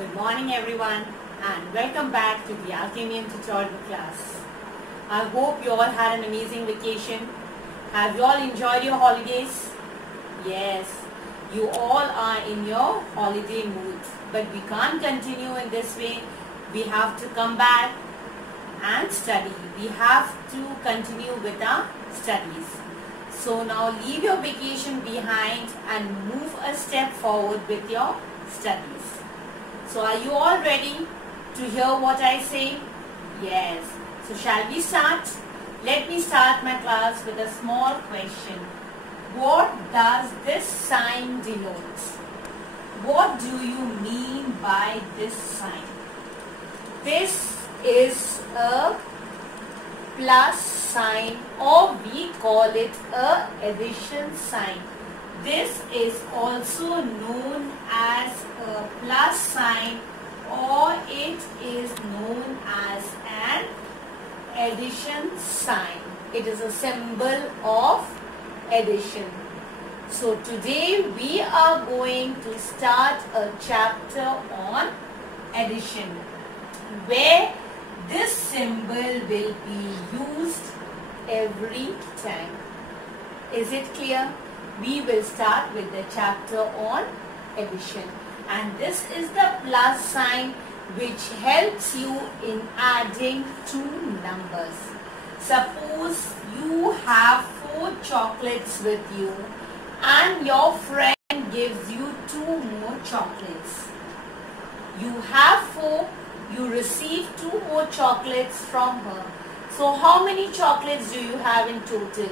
Good morning everyone and welcome back to the Alchemium tutorial class. I hope you all had an amazing vacation. Have you all enjoyed your holidays? Yes, you all are in your holiday mood. But we can't continue in this way. We have to come back and study. We have to continue with our studies. So now leave your vacation behind and move a step forward with your studies. So are you all ready to hear what I say? Yes. So shall we start? Let me start my class with a small question. What does this sign denote? What do you mean by this sign? This is a plus sign, or we call it a addition sign. This is also known as a plus sign, or it is known as an addition sign. It is a symbol of addition. So today we are going to start a chapter on addition, where this symbol will be used every time. Is it clear? We will start with the chapter on addition, and this is the plus sign which helps you in adding two numbers. Suppose you have 4 chocolates with you and your friend gives you 2 more chocolates. You have 4, you receive 2 more chocolates from her. So how many chocolates do you have in total?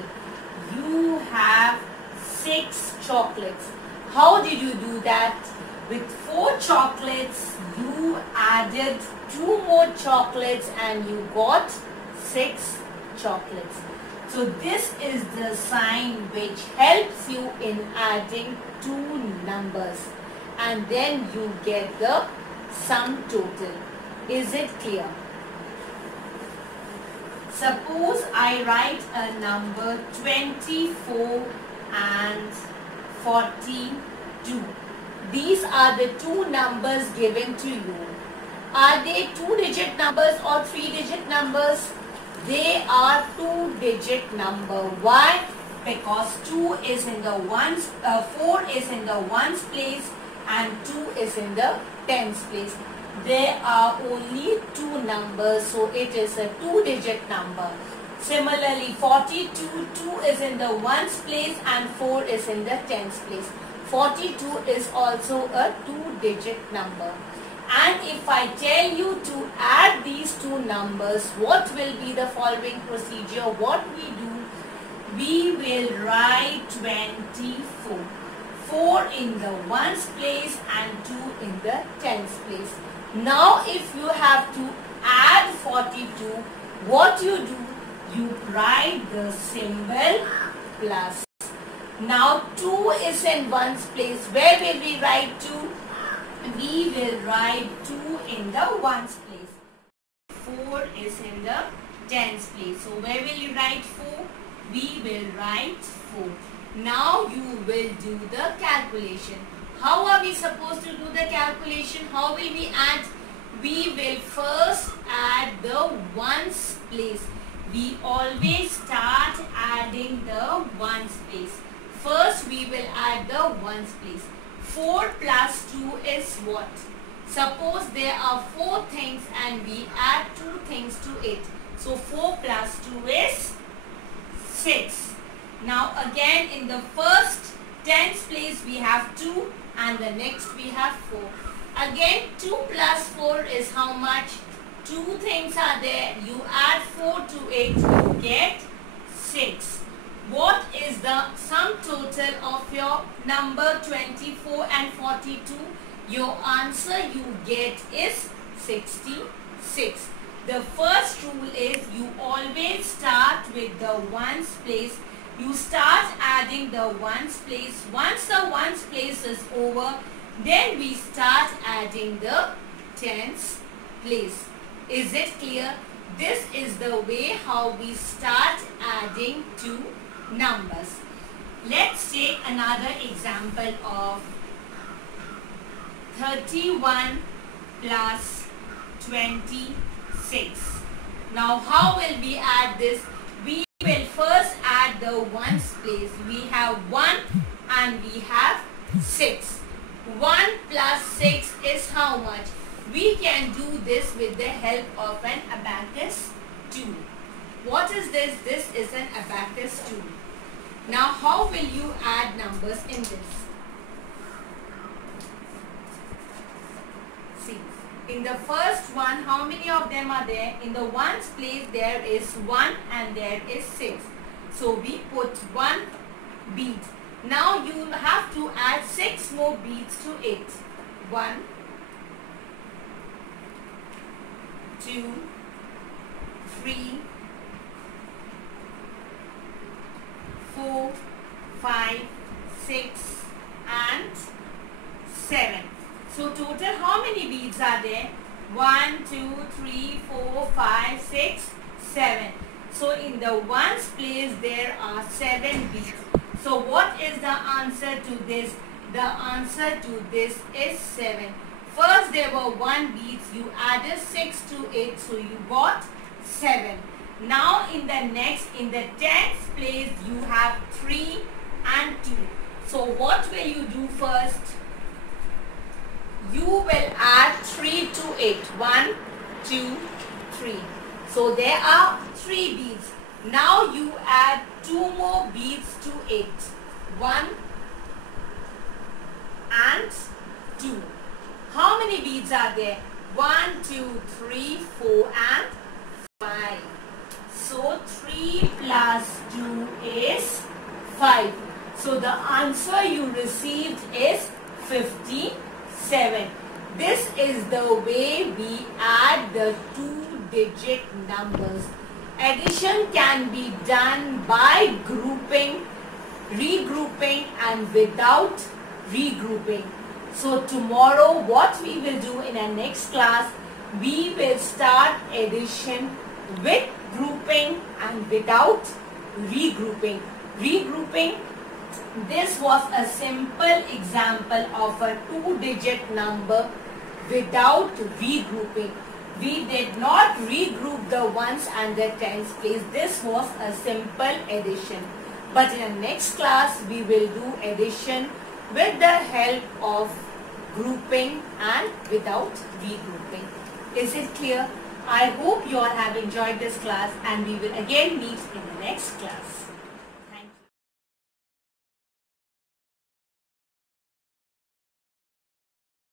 You have 6 chocolates. How did you do that? With 4 chocolates, you added 2 more chocolates and you got 6 chocolates. So this is the sign which helps you in adding 2 numbers, and then you get the sum total. Is it clear? Suppose I write a number 24 and 42. These are the 2 numbers given to you. Are they 2-digit numbers or 3-digit numbers? They are 2-digit number. Why? Because 2 is in the ones, 4 is in the ones place and 2 is in the tens place. There are only 2 numbers, so it is a 2-digit number. Similarly, 42, 2 is in the ones place and 4 is in the tens place. 42 is also a 2-digit number. And if I tell you to add these 2 numbers, what will be the following procedure? What we do, we will write 24. 4 in the ones place and 2 in the tens place. Now if you have to add 42, what you do? You write the symbol plus. Now 2 is in ones place. Where will we write 2? We will write 2 in the ones place. 4 is in the tens place. So where will you write 4? We will write 4. Now you will do the calculation. How are we supposed to do the calculation? How will we add? We will first add the ones place. We always start adding the ones place. First we will add the ones place. 4 plus 2 is what? Suppose there are 4 things and we add 2 things to it. So 4 plus 2 is 6. Now again in the first tens place we have 2 and the next we have 4. Again 2 plus 4 is how much? 2 things are there. You add 4 to it, you get 6. What is the sum total of your number 24 and 42? Your answer you get is 66. The first rule is you always start with the ones place. You start adding the ones place. Once the ones place is over, then we start adding the tens place. Is it clear? This is the way how we start adding two numbers. Let's take another example of 31 plus 26. Now how will we add this? We will first add the ones place. We have 1 and we have 6. 1 plus 6 is how much? We can do this with the help of an abacus tool. What is this? This is an abacus tool. Now how will you add numbers in this? See, in the first one, how many of them are there? In the ones place there is 1 and there is 6. So we put 1 bead. Now you have to add 6 more beads to it. 1, 2, 3, 4, 5, 6 and 7. So total how many beads are there? 1, 2, 3, 4, 5, 6, 7. So in the ones place there are 7 beads. So what is the answer to this? The answer to this is 7. First there were 1 beads, you added 6 to it, so you got 7. Now in the next, in the tens place you have 3 and 2. So what will you do first? You will add 3 to it. 1, 2, 3. So there are 3 beads. Now you add 2 more beads to it. 1 and 2. How many beads are there? 1, 2, 3, 4 and 5. So 3 plus 2 is 5. So the answer you received is 57. This is the way we add the 2-digit numbers. Addition can be done by grouping, regrouping and without regrouping. So tomorrow what we will do in our next class, we will start addition with grouping and without regrouping. Regrouping, this was a simple example of a 2-digit number without regrouping. We did not regroup the ones and the tens place. This was a simple addition. But in the next class, we will do addition with the help of grouping and without regrouping. Is it clear? I hope you all have enjoyed this class and we will again meet in the next class.